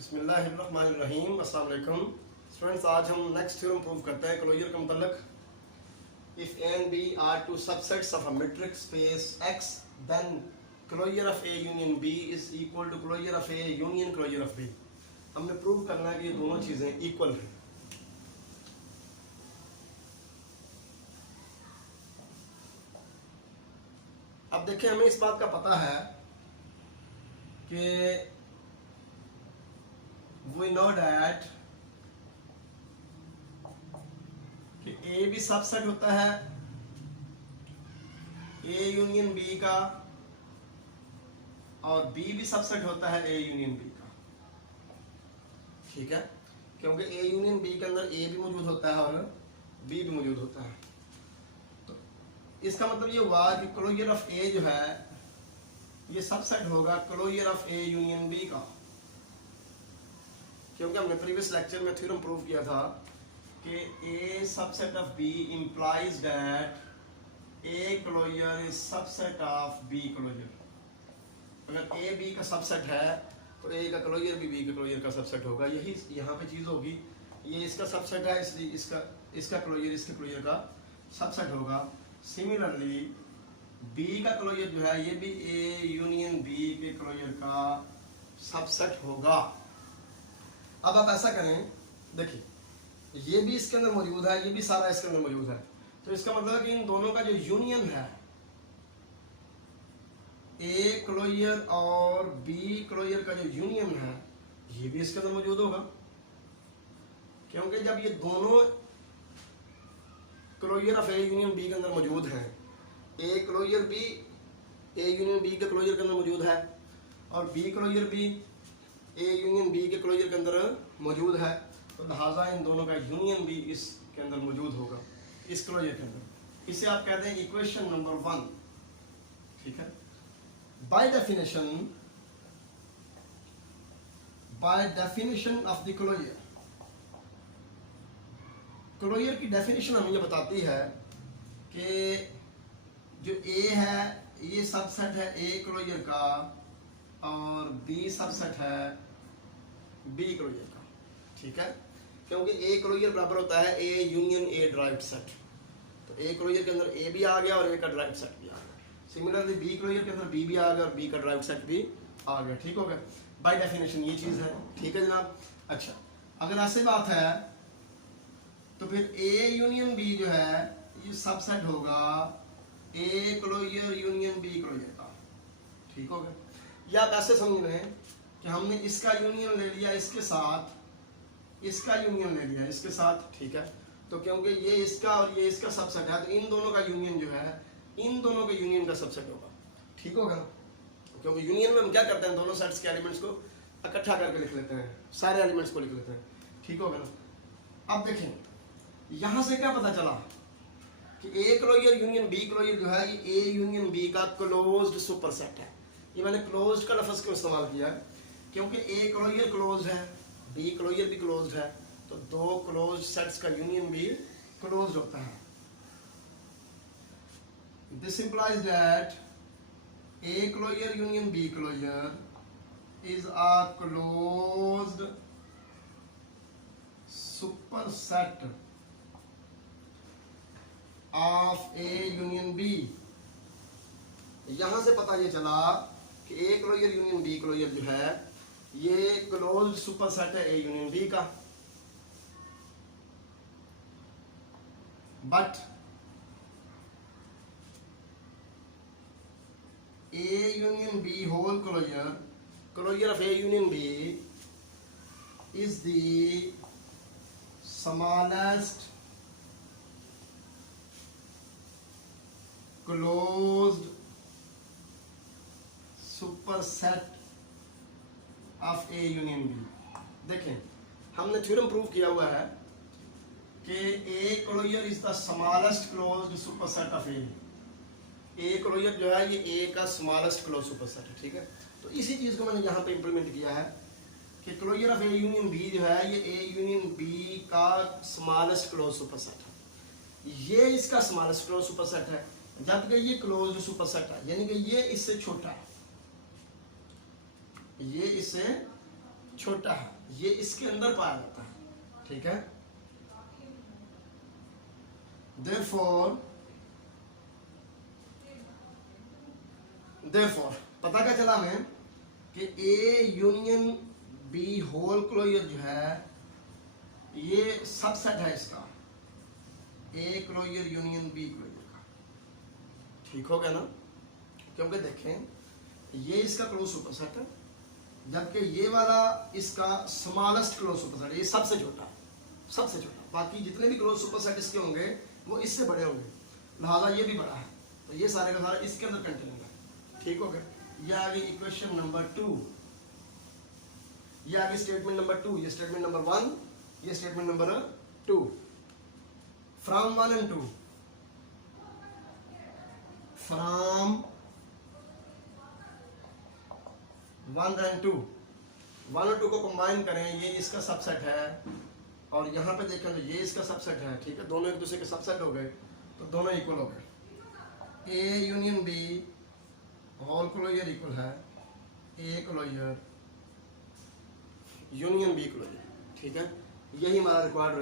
बिस्मिल्लाहिर्रहमानिर्रहीम। अस्सलाम वालेकुम स्टूडेंट्स, आज हम नेक्स्ट थ्योरम प्रूव करते हैं क्लोजर का मतलब। If A and B are two subsets of a metric space X then closure of A union B is equal to closure of A union closure of B. हमने prove करना है कि ये दोनों चीजें इक्वल हैं। अब देखिए, हमें इस बात का पता है कि we know that कि A भी सबसेट होता है A यूनियन B का, और B भी सबसेट होता है A यूनियन B का। ठीक है, क्योंकि A यूनियन B के अंदर A भी मौजूद होता है और B भी मौजूद होता है। तो इसका मतलब ये हुआ कि क्लोजर ऑफ A जो है ये सबसेट होगा closure of A union B का, क्योंकि हमने प्रीवियस लेक्चर में थ्योरम प्रूव किया था कि A subset of B implies that A closure is subset of B closure. अगर A B का सबसेट है तो A का क्लोजर भी B के क्लोजर का सबसेट होगा। यही यहाँ पे चीज होगी, ये इसका सबसेट है इसलिए इसका क्लोजर इसके क्लोजर का सबसेट होगा। सिमिलरली B का क्लोजर जो है ये भी A यूनियन B के क्लोजर का सबसेट होगा। अब आप ऐसा करें, देखिए ये भी इसके अंदर मौजूद है, ये भी सारा इसके अंदर मौजूद है, तो इसका मतलब है कि इन दोनों का जो यूनियन है ए क्लोजर और बी क्लोजर का जो यूनियन है ये भी इसके अंदर मौजूद होगा। क्योंकि जब ये दोनों closure of A union B के अंदर मौजूद हैं, ए क्लोजर भी ए यूनियन बी के क्लोजर के अंदर मौजूद है और बी क्लोजर भी ए यूनियन बी के क्लोजर के अंदर मौजूद है, तो लिहाजा इन दोनों का यूनियन भी इसके अंदर मौजूद होगा, इस क्लोजर के अंदर। इसे आप कहते हैं इक्वेशन नंबर 1। ठीक है, by definition of the closure, closure की डेफिनेशन हमें ये बताती है कि जो ए है ये सबसेट है ए क्लोजर का और बी सबसेट है बी क्लोजर का। ठीक है, क्योंकि ए क्लोजर बराबर होता है A union A derived set, तो ए क्लोजर के अंदर ए भी आ गया और ए का ड्राइव्ड सेट भी आ गया। सिमिलरली बी क्लोजर के अंदर बी भी आ गया और बी का ड्राइव्ड सेट भी आ गया। ठीक हो गया, बाय डेफिनेशन ये चीज है। ठीक है जनाब। अच्छा, अगर ऐसे बात है तो फिर ए यूनियन बी जो है ये सबसेट होगा A closure union B closure का। ठीक हो गया, या आप ऐसे समझ रहे हैं कि हमने इसका यूनियन ले लिया इसके साथ, इसका यूनियन ले लिया इसके साथ। ठीक है, तो क्योंकि ये इसका और ये इसका सबसेट है तो इन दोनों का यूनियन जो है इन दोनों के यूनियन का सबसेट होगा। ठीक होगा, क्योंकि यूनियन में हम क्या करते हैं, दोनों सेट्स के एलिमेंट्स को इकट्ठा करके लिख लेते हैं, सारे एलिमेंट्स को लिख लेते हैं। ठीक होगा ना। अब देखें यहां से क्या पता चला कि A closure union B closure जो है ये ए यूनियन बी का क्लोज्ड सुपरसेट है। ये मैंने क्लोज्ड का लफ्ज क्यों इस्तेमाल किया, क्योंकि ए क्लोजर क्लोज्ड है, बी क्लोजर भी क्लोज्ड है, तो दो क्लोज्ड सेट्स का यूनियन भी क्लोज्ड होता है। This implies that A closure union B closure is a closed superset of A union B. यहां से पता ये चला कि A closure union B closure जो है ये क्लोज्ड सुपरसेट है ए यूनियन बी का। But A union B whole closure, closure of A union B is the smallest closed superset of A union B. देखें हमने थ्योरम प्रूव किया हुआ है कि A closure is the smallest closed superset of A. A closure जो है ये ए का स्मॉलेस्ट क्लोज सुपरसेट है। ठीक है, तो इसी चीज को मैंने यहाँ पे इंप्लीमेंट किया है कि closure of A union B जो है ये ए यूनियन बी का स्मॉलेस्ट क्लोज सुपरसेट है, ये इसका स्मॉलेस्ट क्लोज सुपरसेट है, जबकि ये क्लोज्ड सुपरसेट है, यानी कि ये इससे छोटा है, ये इससे छोटा है, ये इसके अंदर पाया जाता है, ठीक है। therefore पता क्या चला हमें कि A union B whole closure जो है ये सबसेट है इसका, A closure union B closure का, ठीक हो गया ना। क्योंकि देखें ये इसका क्लोज सुपरसेट है, जबकि ये वाला इसका स्मॉलेस्ट क्लोज सुपरसेट, ये सबसे छोटा, सबसे छोटा। बाकी जितने भी क्लोज सुपरसेट इसके होंगे वो इससे बड़े होंगे, लिहाजा ये भी बड़ा है, तो ये सारे का सारा इसके अंदर कंटेन है, ठीक हो गया। ये आ गई इक्वेशन नंबर 2, ये आ गई स्टेटमेंट नंबर 2, ये स्टेटमेंट नंबर 1, ये statement number 2। From 1 and 2, from 1 and 2, 1 और 2 को कंबाइन करें, ये इसका सबसेट है, और यहाँ पे देखें तो ये इसका सबसेट है, ठीक है। दोनों एक दूसरे के सबसेट हो गए, तो दोनों इक्वल हो गए। A union B whole closure equal है A closure union B closure, ठीक है। यही हमारा रिक्वायर्ड